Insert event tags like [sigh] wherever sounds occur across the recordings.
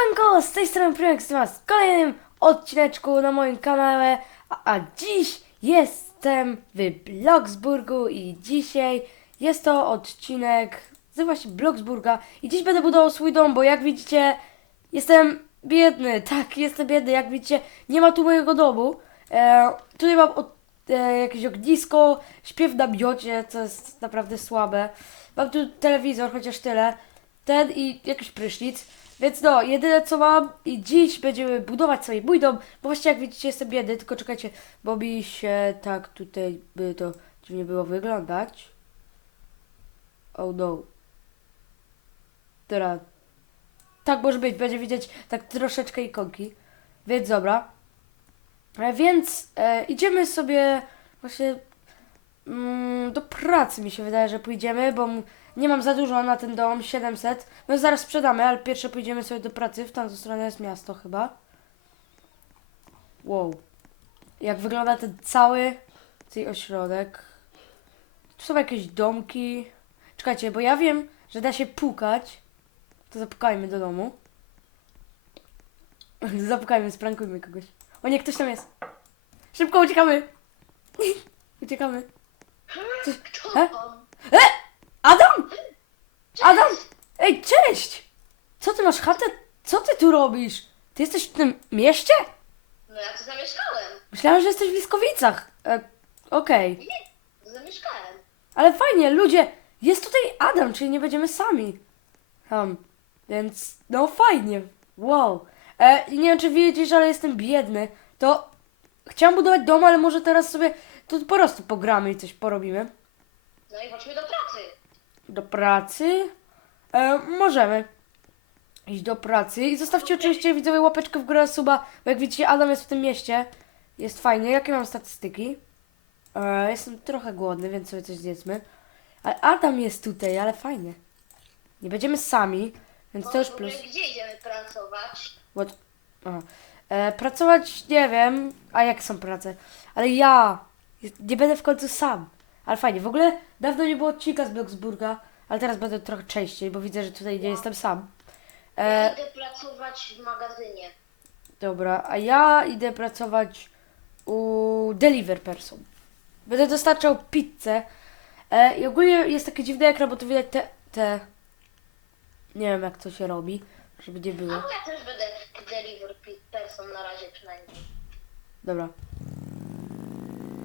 Siemanko, z tej strony Przemek z Was w kolejnym odcineczku na moim kanale, a, a dziś jestem w Bloksburgu i dzisiaj jest to odcinek z właśnie Bloksburga i dziś będę budował swój dom, bo jak widzicie jestem biedny, [laughs] tak, jestem biedny, jak widzicie nie ma tu mojego domu, e, tutaj mam od, e, jakieś ognisko, śpiew na miocie, co jest naprawdę słabe, mam tu telewizor, chociaż tyle, ten i jakiś prysznic. Więc no, jedyne co mam i dziś będziemy budować sobie mój dom, bo właśnie jak widzicie jestem biedny, tylko czekajcie, bo mi się tak tutaj by to dziwnie było wyglądać. Oh no. Teraz. Tak może być, będzie widzieć tak troszeczkę ikonki. Więc dobra. E, więc e, idziemy sobie właśnie mm, do pracy mi się wydaje, że pójdziemy, bo nie mam za dużo na ten dom, 700. No zaraz sprzedamy, ale pierwsze pójdziemy sobie do pracy, w tamtą stronę jest miasto chyba. Wow. Jak wygląda ten cały tej ośrodek. Tu są jakieś domki. Czekajcie, bo ja wiem, że da się pukać. To zapukajmy do domu. [laughs] Zapukajmy, sprankujmy kogoś. O nie, ktoś tam jest. Szybko uciekamy. [laughs] uciekamy. Coś- Kto E? Adam! Adam! Ej, cześć! Co ty masz chatę? Co ty tu robisz? Ty jesteś w tym mieście? No ja tu zamieszkałem. Myślałem, że jesteś w Liskowicach. E, Okej. Nie, zamieszkałem. Ale fajnie, ludzie, jest tutaj Adam, czyli nie będziemy sami. Um, więc, no fajnie. Wow. E, i nie wiem, czy widzisz, ale jestem biedny. To chciałem budować dom, ale może teraz sobie tu po prostu pogramy i coś porobimy. No i chodźmy do pracy. Do pracy. E, możemy iść do pracy. I zostawcie oczywiście widzowie łapeczkę w górę suba, bo jak widzicie Adam jest w tym mieście. Jest fajnie. Jakie mam statystyki? E, jestem trochę głodny, więc sobie coś zjedzmy. Ale Adam jest tutaj, ale fajnie. Nie będziemy sami, więc to już plus. Gdzie idziemy pracować? What? Aha. E, pracować nie wiem, a jak są prace. Ale ja nie będę w końcu sam. Ale fajnie, w ogóle dawno nie było odcinka z Bloksburga, ale teraz będę trochę częściej, bo widzę, że tutaj nie jestem sam. Ja E, idę pracować w magazynie. dobra, a ja idę pracować u Deliver Person. Będę dostarczał pizzę. E, I ogólnie jest takie dziwne ekran, bo tu widać te, te... Nie wiem jak to się robi, żeby nie było. Albo ja też będę deliver pe- person na razie przynajmniej. Dobra.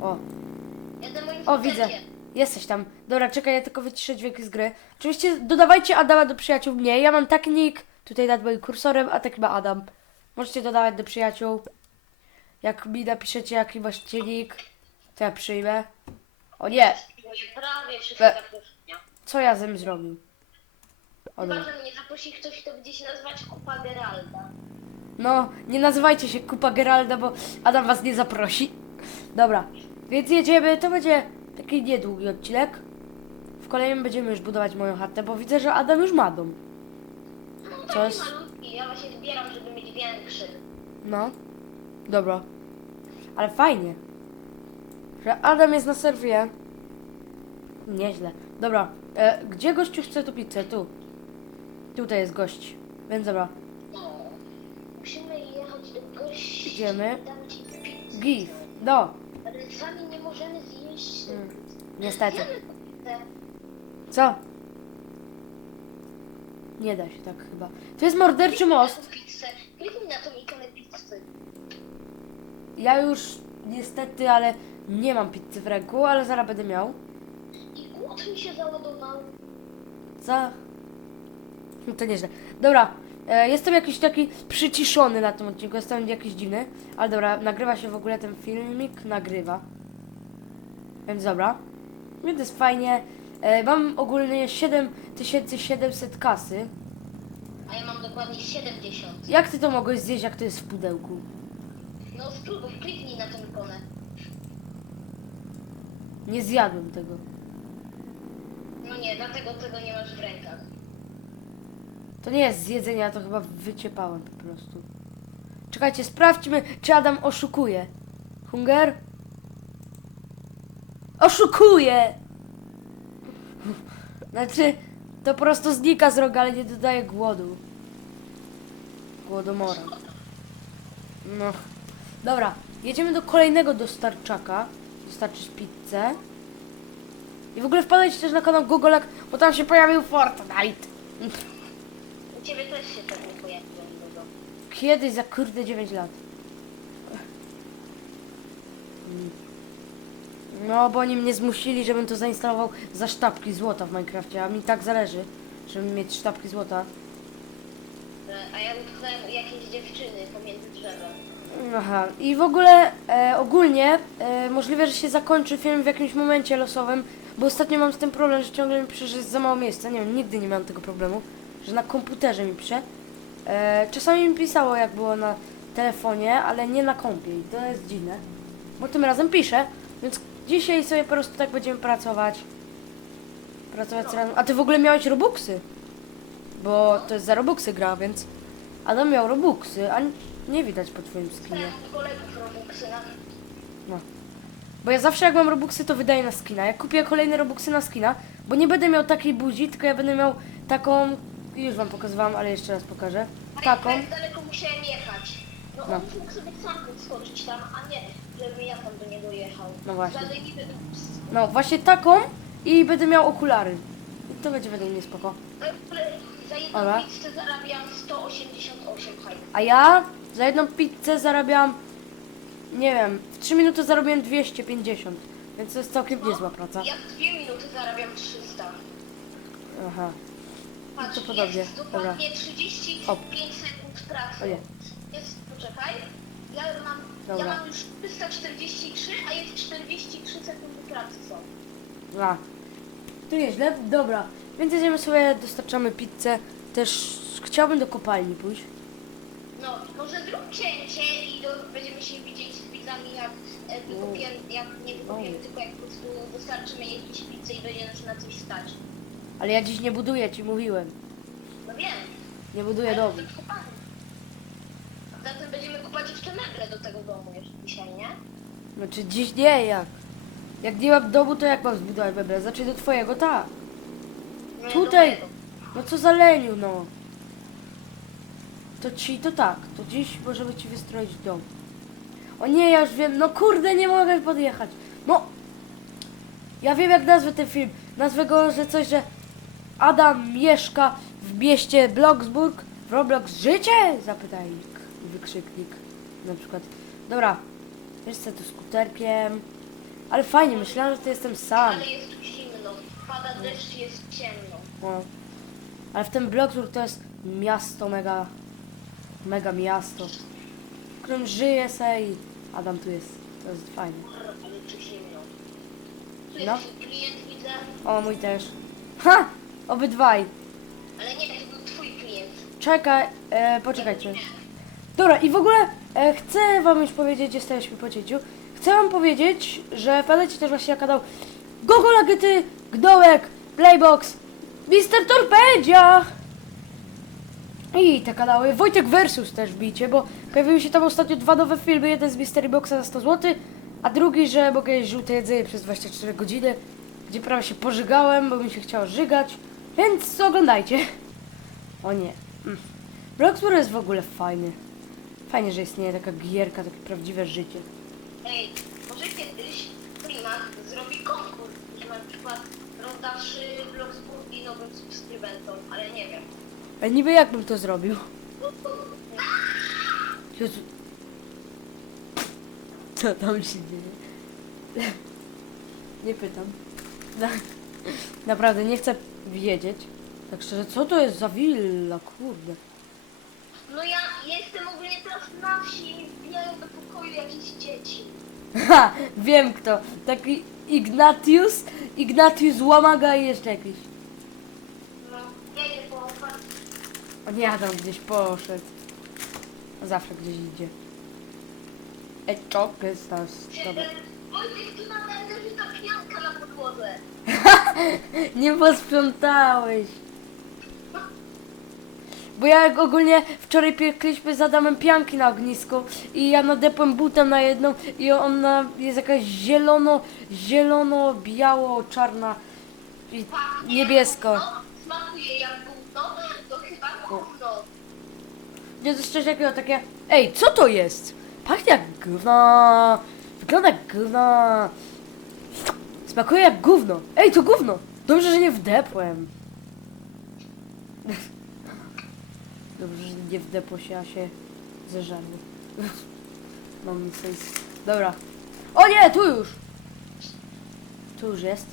O, Moim O, widzę. Jesteś tam. Dobra, czekaj, ja tylko wyciszę dźwięk z gry. Oczywiście dodawajcie Adama do przyjaciół mnie. Ja mam taki nick tutaj nad moim kursorem, a tak ma Adam. Możecie dodawać do przyjaciół. Jak mi napiszecie jaki masz nick, to ja przyjmę. O nie, Moje prawie Be- co ja ze mną zrobił? O Chyba, no. że mnie zaprosi ktoś, kto będzie się nazywać Kupa Geralda. no, nie nazywajcie się Kupa Geralda, bo Adam was nie zaprosi. Dobra, więc jedziemy. To będzie taki niedługi odcinek. W kolejnym będziemy już budować moją chatę, bo widzę, że Adam już ma dom. No Co taki jest? malutki, ja właśnie zbieram, żeby mieć większy. No, dobra. Ale fajnie, że Adam jest na serwie. Nieźle. Dobra, e, gdzie gościu chce tu pizzę? Tu. Tutaj jest gość. Więc dobra. No. Musimy jechać do gości. Idziemy. Dam ci pizzę. Gif. No. Sami nie możemy zjeść. Mm, niestety. Co? Nie da się tak chyba. To jest morderczy most. Kliknij na tą ikonę pizzy. Ja już niestety, ale nie mam pizzy w ręku, ale zaraz będę miał. I głód mi się załadował. Za. No [laughs] To nieźle. Dobra, e, jestem jakiś taki przyciszony na tym odcinku, jestem jakiś dziwny. Ale dobra, nagrywa się w ogóle ten filmik, nagrywa. Więc dobra. Więc jest fajnie. E, mam ogólnie 7700 kasy. A ja mam dokładnie 70. Jak ty to mogłeś zjeść, jak to jest w pudełku? No spróbuj, kliknij na tę ikonę. Nie zjadłem tego. No nie, dlatego tego nie masz w rękach. To nie jest z jedzenia, to chyba wyciepałem po prostu. Czekajcie, sprawdźmy, czy Adam oszukuje. Hunger? Oszukuje! Znaczy, to po prostu znika z roga, ale nie dodaje głodu. Głodomora. No. Dobra, jedziemy do kolejnego dostarczaka. Dostarczyć pizzę. I w ogóle wpadajcie też na kanał Gogolak, bo tam się pojawił Fortnite. Ciebie też się tak nie pojawiło dużo. Kiedyś za kurde 9 lat. No, bo oni mnie zmusili, żebym to zainstalował za sztabki złota w Minecrafcie, a mi tak zależy, żeby mieć sztabki złota. E, A ja utknąłem u jakiejś dziewczyny pomiędzy drzewem. Aha, i w ogóle e, ogólnie e, możliwe, że się zakończy film w jakimś momencie losowym, bo ostatnio mam z tym problem, że ciągle mi pisze, że jest za mało miejsca. Nie wiem, nigdy nie miałem tego problemu, że na komputerze mi pisze. E, czasami mi pisało, jak było na telefonie, ale nie na kompie i to jest dziwne, bo tym razem pisze, więc dzisiaj sobie po prostu tak będziemy pracować. Pracować razem. A ty w ogóle miałeś Robuxy? Bo to jest za Robuxy gra, więc Adam miał Robuxy, a nie widać po twoim skinie. Na... Bo ja zawsze jak mam Robuxy, to wydaję na skina. Jak kupię kolejne Robuxy na skina, bo nie będę miał takiej buzi, tylko ja będę miał taką... Już wam pokazywałam, ale jeszcze raz pokażę. Taką. Jak daleko musiałem jechać. No, No. on mógł sobie sam podskoczyć tam, a nie, żebym ja tam do niego jechał. No właśnie. Dalej niby... No, właśnie taką i będę miał okulary. I to będzie według mnie spoko. Za jedną Dobra. pizzę zarabiam 188 hajs. A ja za jedną pizzę zarabiam... Nie wiem, w 3 minuty zarobiłem 250. Więc to jest całkiem niezła praca. Ja w 2 minuty zarabiam 300. Aha. Patrz, to podobnie. jest Dobra. dokładnie 35 Hop. sekund pracy. O nie. Jest, poczekaj. Ja mam, Dobra. ja mam już 343, a jest 43 sekundy pracy są. A. To nieźle, dobra. Więc jedziemy sobie, dostarczamy pizzę. Też chciałbym do kopalni pójść. No, może zrób cięcie i do, będziemy się widzieć z widzami jak e, wykopiemy, jak nie wykopiemy, O. tylko jak po prostu dostarczymy jakieś pizzę i będzie nas na coś stać. Ale ja dziś nie buduję, ci mówiłem. No wiem. Nie buduję domu. A zatem będziemy kupować jeszcze meble do tego domu jeszcze dzisiaj, nie? Znaczy dziś nie, jak? Jak nie mam domu, to jak mam zbudować meble? Znaczy do twojego, tak. No, Tutaj. do mojego. No co za leniu, no. To ci, to tak. To dziś możemy ci wystroić dom. O nie, ja już wiem. No kurde, nie mogę podjechać. No. Ja wiem jak nazwę ten film. Nazwę go, że coś, że Adam mieszka w mieście Bloxburg. W Roblox życie? Zapytajnik. Wykrzyknik. Na przykład. Dobra. Wiesz co, tu skuterkiem. Ale fajnie, myślałem, że to jestem sam. Ale jest tu zimno. Pada deszcz, jest ciemno. No. Ale w tym Bloxburg to jest miasto mega, mega miasto, w którym żyje se i Adam tu jest. To jest fajne. Brr, Ale tu zimno. Tu No. jest twój klient, widzę. O, mój też. Ha! Obydwaj. Ale nie, to był twój klient. Czekaj, e, poczekajcie. Dobra, i w ogóle e, chcę wam już powiedzieć, jesteśmy po cięciu. Chcę wam powiedzieć, że wpadajcie też właśnie na kanał Gogo Lagety, Gdołek, Playbox, Mister Torpedia. I te kanały. Wojtek Versus też bijcie, bo pojawiły się tam ostatnio dwa nowe filmy. Jeden z Mystery Boxa za 100 zł, a drugi, że mogę jeść żółte jedzenie przez 24 godziny, gdzie prawie się pożygałem, bo mi się chciało żygać. Więc oglądajcie. O nie. Mm. Bloxburg jest w ogóle fajny. Fajnie, że istnieje taka gierka, takie prawdziwe życie. Ej, może kiedyś Primark zrobi konkurs, że na przykład rozdasz y, Bloxburgi nowym subskrybentom, ale nie wiem. A niby jak bym to zrobił? Jezu. Co tam się dzieje? Nie pytam. Na, naprawdę, nie chcę wiedzieć. Tak szczerze, co to jest za willa, kurde. No ja jestem ogólnie teraz na wsi i wbijają do pokoju jakieś dzieci. Ha, wiem kto. Taki Ignatius, Ignatius Łamaga i jeszcze jakiś. No, ja idę po opad. O nie, Adam gdzieś poszedł. Zawsze gdzieś idzie. E, czokę, stas, dobra. Wojtek, tu na mnie na podłodze. [laughs] Nie posprzątałeś. Bo ja jak ogólnie wczoraj piekliśmy z Adamem pianki na ognisku i ja nadepłem butem na jedną i ona jest jakaś zielono, zielono, biało, czarna i niebiesko. Smakuje jak gówno, to chyba gówno. Nie to jest coś takiego, takie... Ej, co to jest? Pachnie jak gówno. Wygląda jak gówno. Smakuje jak gówno. Ej, to gówno. Dobrze, że nie wdepłem. Dobrze, że nie wdepło się, a się zeżarło. Mam sens. Dobra. O nie, tu już! Tu już jest.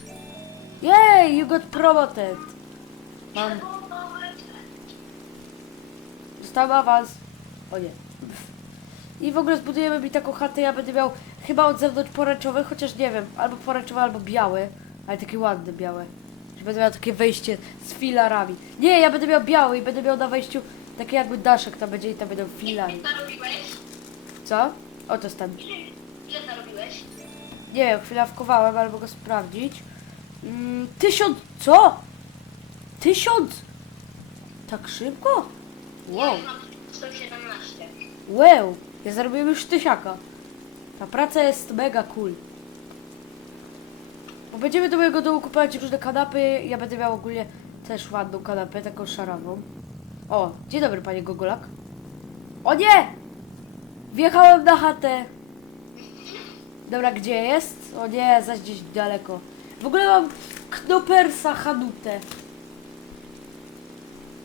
Jej, you got promoted. Mam. Dostałem awans. O nie. I w ogóle zbudujemy mi taką chatę, ja będę miał chyba od zewnątrz poręczowy, chociaż nie wiem, albo poręczowy, albo biały, ale takie ładne białe. Że będę miał takie wejście z filarami. Nie, ja będę miał biały i będę miał na wejściu takie jakby daszek tam będzie i tam będą filary. Ile? Co? O, to jest ten. Ile, ile zarobiłeś? Nie wiem, chwila wkowałem, albo go sprawdzić. Mm, tysiąc, co? Tysiąc? Tak szybko? Wow. Ja mam 117. Wow, ja zarobiłem już tysiaka. Ta praca jest mega cool. Bo będziemy do mojego domu kupować różne kanapy. Ja będę miał ogólnie też ładną kanapę, taką szarawą. O, dzień dobry panie Gogolak. O nie! Wjechałem na chatę. Dobra, gdzie jest? O nie, zaś gdzieś daleko. W ogóle mam knopersa Hanutę.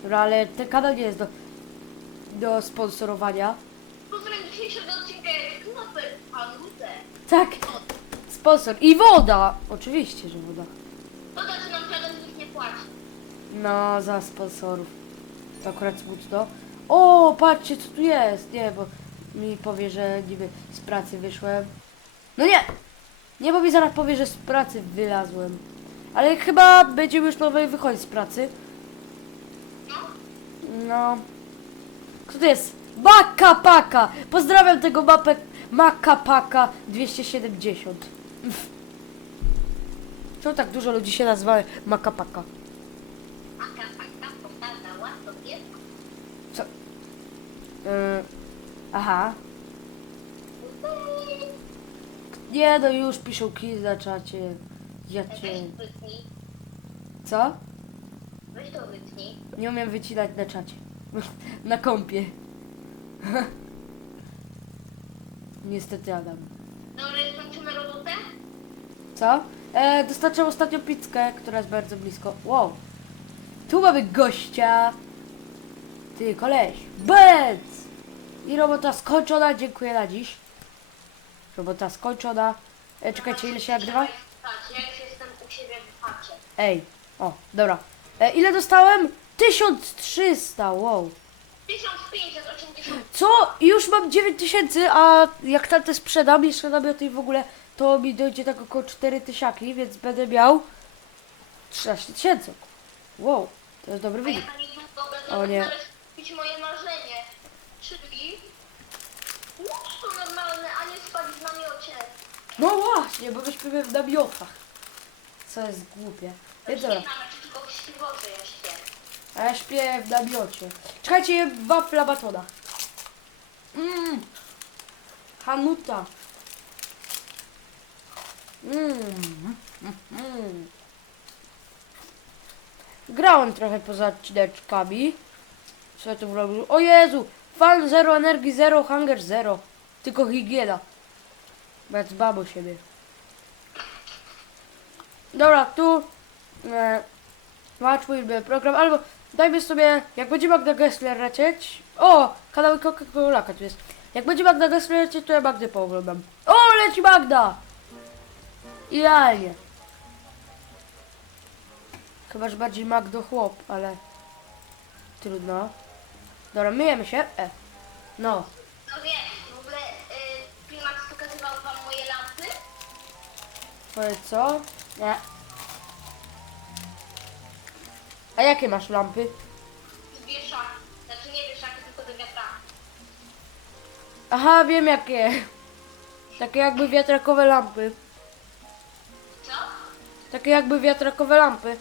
Dobra, ale ten kanał nie jest do, do sponsorowania. Dzisiejszego odcinka Knopy Panutę. Tak, sponsor. I woda! Oczywiście, że woda. Szkoda, że nam nie płaci. No, za sponsorów. To akurat smutno. O, patrzcie, co tu jest. Nie, bo mi powie, że niby z pracy wyszłem. No nie! Nie, bo mi zaraz powie, że z pracy wylazłem. Ale chyba będziemy już nowej wychodzić z pracy. No, No. Kto to jest? Baka Paka! Pozdrawiam tego mapę Maka Paka 270. [laughs] Czemu tak dużo ludzi się nazywa Maka Paka? aka, aka, pokazała sobie. Co? Yy, aha. Nie no, już piszą kill na czacie. Ja cię... Co? Weź to wytnij. Nie umiem wycinać na czacie. [laughs] na kompie. [laughs] Niestety Adam. Dobra, skończymy robotę? Co? E, dostarczam ostatnią pizzkę, która jest bardzo blisko. Wow. Tu mamy gościa. Ty, koleś. Bec! I robota skończona, dziękuję na dziś. Robota skończona. E, czekajcie, ile się nagrywa? Tak, ja już jestem u siebie w chacie. Ej, o, dobra. E, ile dostałem? 1300, wow. 1580. Co? Już mam 9000, a jak tamte sprzedam, jeszcze namioty w ogóle, to mi dojdzie tak około 4000, więc będę miał 13 tysięcy. Wow, to jest dobry A ja wynik. na niedługo będę O nie. kupić moje marzenie. Czyli łóżko normalne, a nie spać w namiocie. No właśnie, bo myśmy w namiotach. Co jest głupie. Więc dobra, tylko w śpię. A ja śpię w namiocie. Czekajcie, wafla batona. Mmm. Hanuta. Mmm. Mm. Grałem trochę poza odcineczkami. Co ja tu robił? O Jezu! Fan zero, energii zero, hunger zero. Tylko higiena. Bo ja dbam o siebie. Dobra, tu e, Watch be program, albo dajmy sobie, jak będzie Magda Gessler lecieć, o, kanał Coca-Cola tu jest, jak będzie Magda Gessler lecieć, to ja Magdę pooglądam. O, leci Magda! Idealnie. Chyba, że bardziej Magdo chłop, ale trudno. Dobra, myjemy się. E. No, No wiesz, w ogóle y, Primax pokazywał wam moje lampy? powiedz co? Nie. A jakie masz lampy? Z wieszaki. Znaczy nie wieszaki, tylko do wiatraka. Aha, wiem jakie. Takie jakby wiatrakowe lampy. Co? Takie jakby wiatrakowe lampy.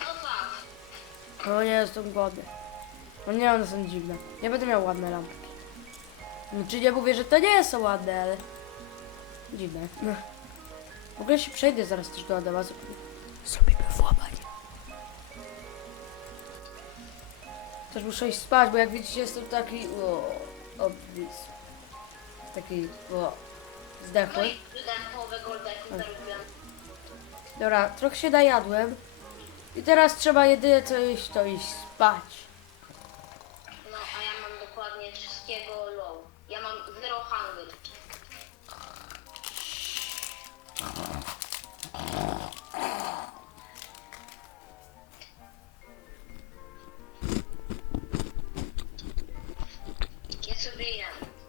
No tak. O nie, jestem głodny. No nie, one są dziwne. Ja będę miał ładne lampki. Znaczy nie mówię, że to nie są ładne, ale... Dziwne. No. [laughs] W ogóle się przejdę zaraz też do Adama. Zrobimy Też muszę iść spać, bo jak widzicie jestem taki... O, obwis. Taki... O, zdechły. Dobra, trochę się najadłem. I teraz trzeba jedynie co iść, to iść spać.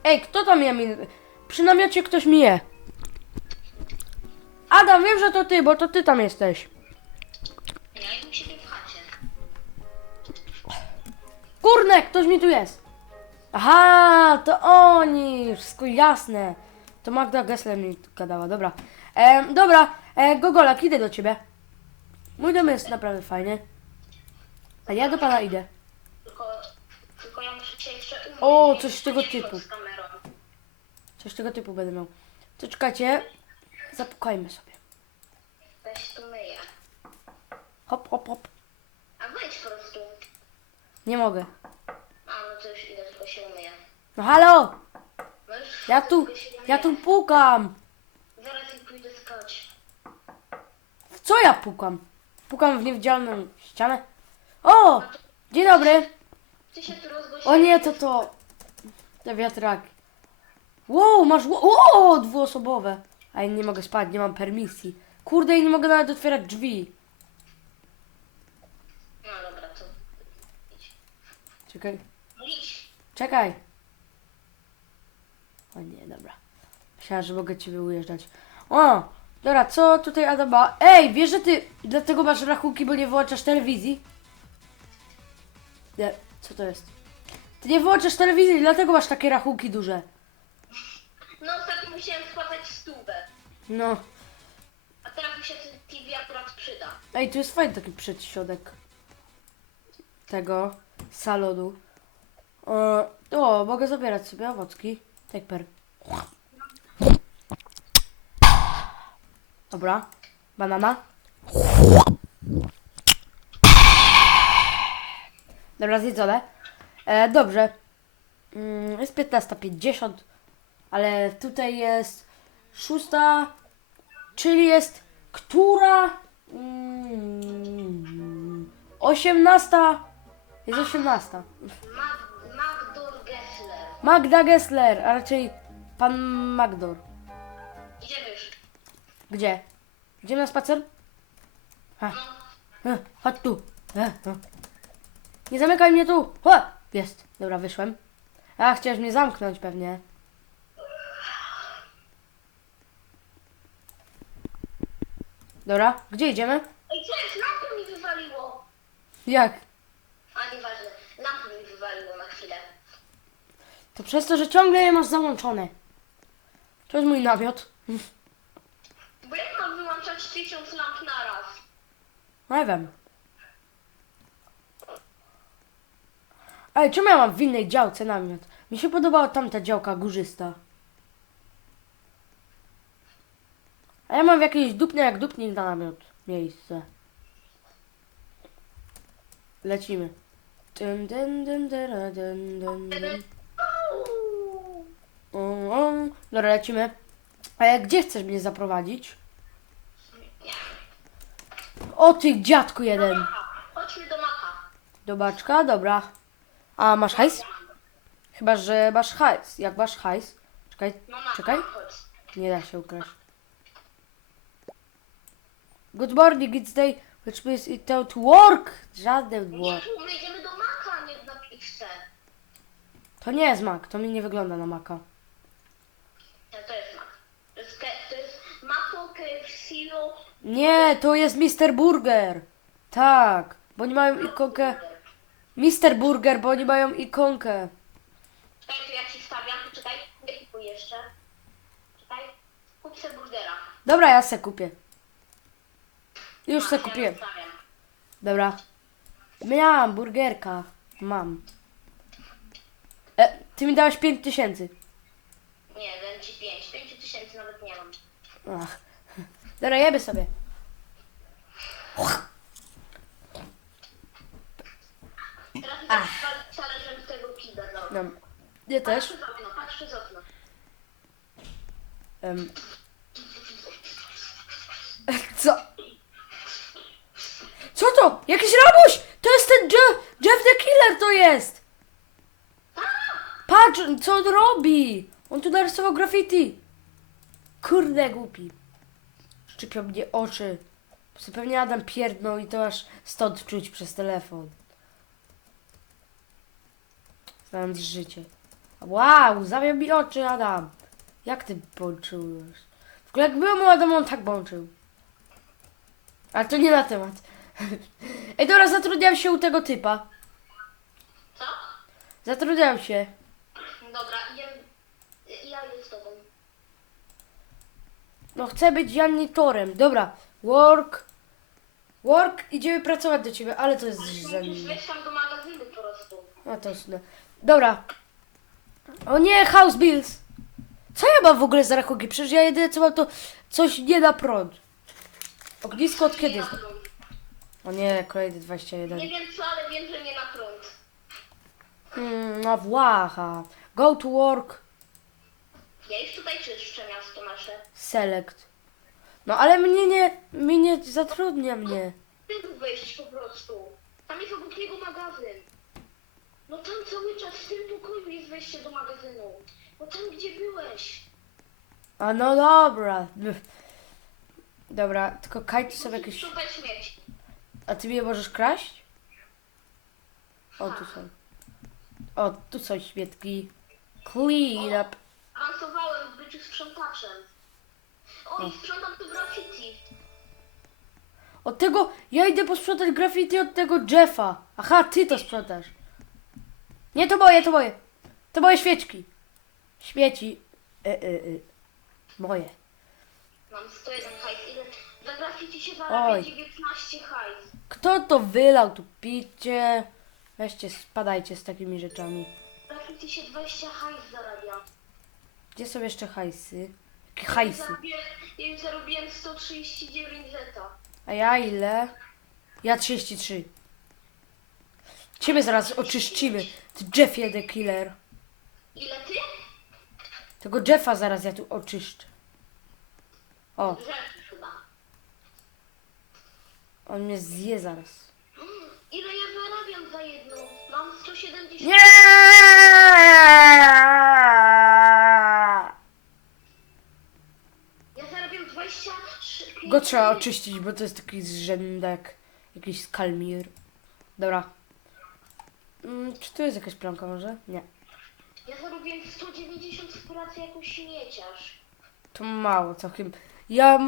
Ej, kto tam je mi... Przy namiocie ktoś mi je. Adam, wiem, że to ty, bo to ty tam jesteś. Ja jem u siebie w chacie. Kurne, ktoś mi tu jest. Aha, to oni, wszystko jasne. To Magda Gessler mi gadała, dobra. E, dobra, e, Gogolak, idę do ciebie. Mój dom jest naprawdę fajny. A ja do pana idę. Tylko, tylko ja muszę cię jeszcze umyć. O, coś z tego typu. Z. Coś tego typu będę miał. To czekajcie, zapukajmy sobie. Weź tu myję. Hop, hop, hop. A wejdź po prostu. Nie mogę. A, no to już idę, tylko się umyję. No halo, No już ja tu, tylko się umyję. ja tu pukam. Zaraz i pójdę spać. W co ja pukam? Pukam w niewidzialną ścianę. O, dzień dobry. Ty się tu rozgłosiłeś. O nie, to to. Te wiatraki. Wow, masz. Wow, dwuosobowe. A ja nie mogę spać, nie mam permisji. Kurde, i nie mogę nawet otwierać drzwi. No dobra, to idź. Czekaj, No idź. czekaj. O nie, dobra. Myślałem, że mogę ciebie ujeżdżać. O, dobra, co tutaj Adam ma? Ej, wiesz, że ty dlatego masz rachunki, bo nie wyłączasz telewizji? Nie, co to jest? Ty nie wyłączasz telewizji, dlatego masz takie rachunki duże. No ostatnio musiałem spłacać stówę. No. A teraz mi się ten TV akurat przyda. Ej, tu jest fajny taki przedśrodek tego salonu. O, o, mogę zabierać sobie owocki. Tak per. Dobra. Banana. Dobra, zjedzone. E, dobrze. Mm, jest 15.50, ale tutaj jest szósta, czyli jest która? Mm, 18. Jest 18. Mag Magdor Gessler. Magda Gessler, a raczej pan Magdor. Idziemy już. Gdzie? Gdzie na spacer? Ha. No. Chodź tu. No. Nie zamykaj mnie tu. Ho! Jest. Dobra, wyszłem. A, chciałeś mnie zamknąć pewnie. Dobra, gdzie idziemy? Ej, co jest? Lampę mi wywaliło. Jak? A nieważne. Lampę mi wywaliło na chwilę. To przez to, że ciągle je masz załączone. To jest mój namiot. Bo jak mam wyłączać tysiąc lamp na raz? Nie wiem. Ej, czemu ja mam w innej działce namiot? Mi się podobała tamta działka górzysta. A ja mam w jakiejś dupnie jak dupnik na namiot miejsce. Lecimy. Dun, dun, dun, dun, dun, dun, dun. Um, um. Dobra, lecimy. A gdzie chcesz mnie zaprowadzić? O ty dziadku jeden. Chodźmy do Maka. Do baczka, dobra. A masz hajs? Chyba, że masz hajs. Jak masz hajs? Czekaj, No czekaj. Nie da się ukraść. Good morning, it's day which means it don't work. Żaden work. tu my idziemy do Maka, nie na pizzę. To nie jest mak, to mi nie wygląda na maka. Nie, to jest Mak. To jest, ke- to jest Mako, KFC, Nie, to jest Mr. Burger. Tak, bo oni mają ikonkę. Mr. Burger, bo oni mają ikonkę. Czekaj, to ja ci stawiam, czekaj, nie kupuj jeszcze. Czekaj, kup se burgera. Dobra, ja se kupię. Już se kupiłem. Dobra. Miałam burgerka. Mam. E, ty mi dałeś 5 tysięcy. Nie, dam ci 5. 5 tysięcy nawet nie mam. Ach. Dobra, jemy sobie. Teraz idę spalić No, ja Patrz też. przez okno, patrz przez okno. Em. [laughs] Co? Co to? Jakiś rabuś! To jest ten Je- Jeff the Killer to jest! Patrz, co on robi! On tu narysował graffiti. Kurde głupi. Szczypią mnie oczy. Zupełnie Adam pierdnął i to aż stąd czuć przez telefon. Znając życie. Wow, zabił mi oczy Adam. Jak ty bączyłeś? W ogóle jak byłem młodym, on tak bączył. Ale to nie na temat. Ej, dobra, zatrudniam się u tego typa. Co? Zatrudniam się. Dobra, ja, ja z tobą. No, chcę być janitorem. Dobra, work. Work, idziemy pracować do ciebie, ale to jest Musisz żen... wejść tam do magazynu po prostu. No to jest... Dobra. O nie, House Bills. Co ja mam w ogóle za rachunki? Przecież ja jedyne co mam to coś nie na prąd. Ognisko od kiedy? Jest? O nie, kolejny 21. Nie wiem co, ale wiem, że nie na prąd. Hmm, no Włacha. Go to work. Ja już tutaj czyszczę miasto nasze. Select. No ale mnie nie, mnie nie zatrudnia mnie. Ty tu wejść po prostu. Tam jest obok niego magazyn. No tam cały czas w tym pokoju jest wejście do magazynu. No tam gdzie byłeś. A no dobra. Dobra, tylko Kaj tu sobie jakieś... A ty mnie możesz kraść? O, tu są. O, tu są świetki. Clean up. Awansowałem w byciu sprzątaczem. O, i sprzątam tu graffiti. Od tego, ja idę posprzątać graffiti od tego Jeffa. Aha, ty to sprzątasz. Nie, to moje, to moje. To moje świeczki. Świeci. E, e, e. Moje. Mam 101 hajs. Ile? Graffiti się Oj. 19 hajs. Kto to wylał tu picie? Weźcie, spadajcie z takimi rzeczami. Graffiti się 20 hajs zarabia. Gdzie są jeszcze hajsy? Jakie Ja hajsy? zarobiłem, ja już zarobiłem 139 zeta. A ja ile? Ja 33. Ciebie zaraz oczyścimy. Ty Jeffie the Killer. Ile ty? Tego Jeffa zaraz ja tu oczyszczę. O. on mnie zje zaraz. [gasps] Ile ja zarabiam za jedną? Mam 170. Nie! Ja zarabiam 23. Go trzeba oczyścić, bo to jest taki zrzędek. Jakiś skalmir. Dobra. Mm, czy tu jest jakaś plamka może? Nie. Ja zarobiłem 190 w pracy jako śmieciarz. To mało całkiem. Ja,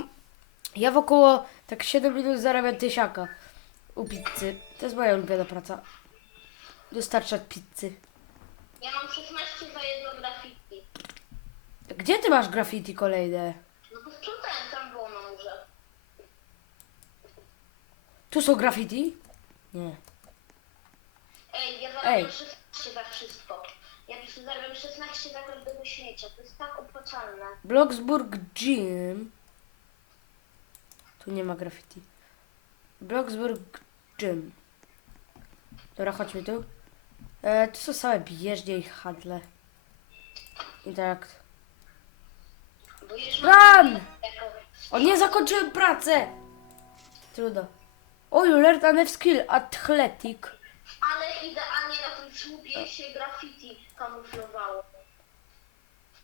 ja w około tak 7 minut zarabiam tysiaka u pizzy. To jest moja ulubiona praca. Dostarczać pizzy. Ja mam 16 za jedno graffiti. Gdzie ty masz graffiti kolejne? No bo sprzątałem tam było na murze. Tu są graffiti? Nie. Ej, ja zarabiam Ej. 16 za wszystko. Ja zarabiam 16 za każdego śmiecia. To jest tak opłacalne. Bloxburg Gym. Tu nie ma graffiti. Bloxburg Gym. Dobra, chodźmy tu. E, tu są same bieżnie i handle. I tak. Bo już Run! O nie, zakończyłem pracę! Trudno. O, you learned a new skill. Athletic. Ale idealnie na tym słupie się graffiti kamuflowało.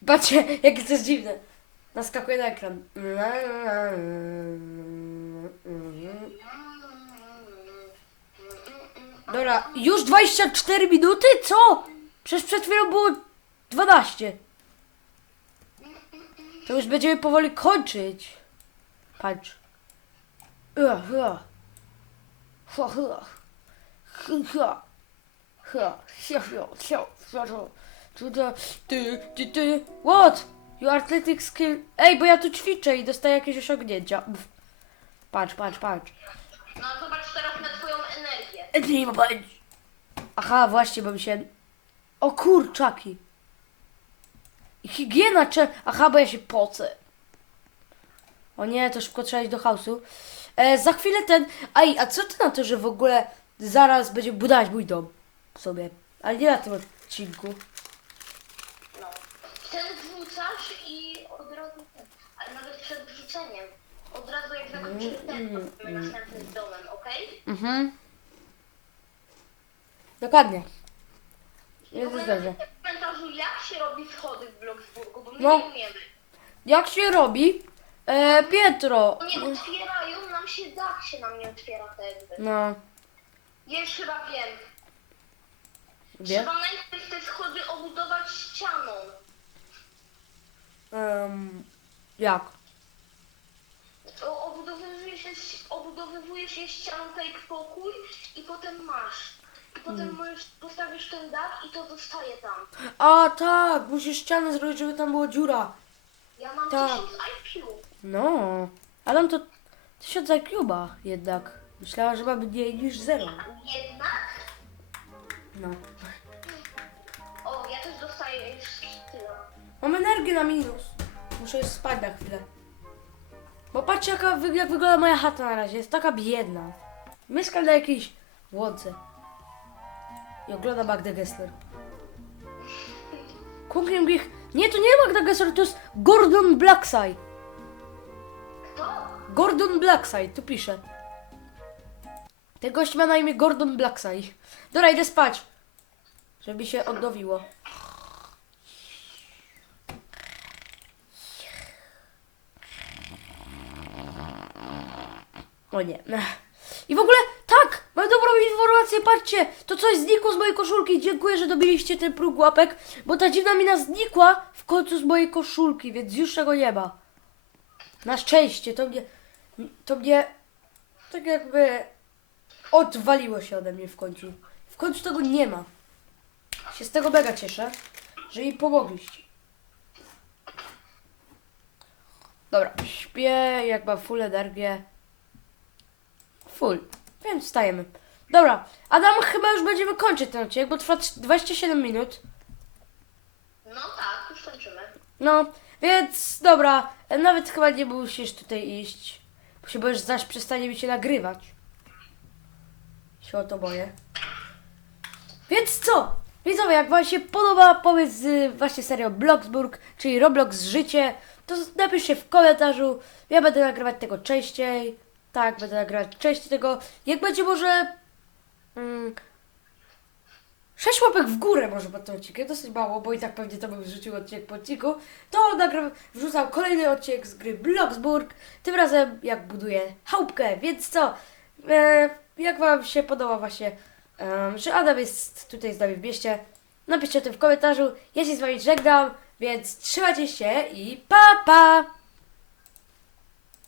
Patrzcie, jakie to jest dziwne. Naskakuje na ekran. Dobra, już 24 minuty? Co? Przecież przed chwilą było 12. To już będziemy powoli kończyć. Patrz. Hia, hia. Tu, tu, ty, ty, ty. What? You athletic skill. Ej, bo ja tu ćwiczę i dostaję jakieś osiągnięcia. Uf. Patrz, patrz, patrz. No zobacz teraz na twoją energię. Ma bać. Aha, właśnie, bo mi się... O kurczaki. I higiena cze... Aha, bo ja się pocę. O nie, to szybko trzeba iść do hausu. E, za chwilę ten... Ej, a co ty na to, że w ogóle zaraz będziemy budować mój dom sobie? Ale nie na tym odcinku. ten wrzucasz i od razu ten, ale nawet wrzuceniem. Od razu jak zakończymy ten, Mm, to robimy następny z domem, okej? Mhm. Dokładnie. W Jest ogóle dobrze. napiszcie w komentarzu jak się robi schody w Bloksburgu, bo my No. nie umiemy. Jak się robi? E, Pietro. Nie otwierają, nam się dach się nam nie otwiera wtedy. No, Ja już chyba wiem. wie? Trzeba najpierw te schody obudować ścianą. Em, jak? O- Obudowywuje się, ścianą tak pokój i potem masz. I potem Hmm. możesz, postawisz ten dach i to zostaje tam. A tak, musisz ścianę zrobić, żeby tam była dziura. Ja mam Tak. 1000 IQ. No, ale on to 1000 IQ'ba jednak. Myślała, że ma mniej niż zero. Jednak? No. O, ja też dostaję już tyle. Mam energię na minus. Muszę spać na chwilę. Bo patrzcie jaka, wy- jak wygląda moja chata na razie. Jest taka biedna. Mieszkam na jakiejś łące. I oglądam Magdę Gessler. Kupiłem ich... Nie, to nie Magda Gessler, to jest Gordon Blackside. Kto? Gordon Blackside, tu pisze. Ten gość ma na imię Gordon Blackside. Dobra, idę spać. Żeby się odnowiło. O nie. I w ogóle, tak, mam dobrą informację, patrzcie, to coś znikło z mojej koszulki. Dziękuję, że dobiliście ten próg łapek, bo ta dziwna mina znikła w końcu z mojej koszulki, więc już tego nie ma. Na szczęście, to mnie, to mnie tak jakby odwaliło się ode mnie w końcu. W końcu tego nie ma. Się z tego mega cieszę, że mi pomogliście. Dobra, śpię, jak mam full energię. Full, więc wstajemy. Dobra, Adam, chyba już będziemy kończyć ten odcinek, bo trwa 27 minut. No tak, już kończymy. No, więc dobra, nawet chyba nie musisz tutaj iść, bo się boisz, zaś przestanie mi się nagrywać. Się o to boję. Więc co? Widzowie, jak wam się podoba pomysł z właśnie serią Bloxburg, czyli Roblox Życie, to napiszcie w komentarzu. Ja będę nagrywać tego częściej. Tak, będę nagrywać częściej tego. Jak będzie może... Mm, Sześć łapek w górę może pod tym odcinkiem, dosyć mało, bo i tak pewnie to bym wrzucił odcinek po odcinku, to nagra- wrzucał kolejny odcinek z gry Bloxburg, tym razem jak buduję chałupkę, więc co, e, jak wam się podoba właśnie, em, że Adam jest tutaj z nami w mieście, napiszcie o tym w komentarzu, ja się z wami żegnam, więc trzymajcie się i pa pa!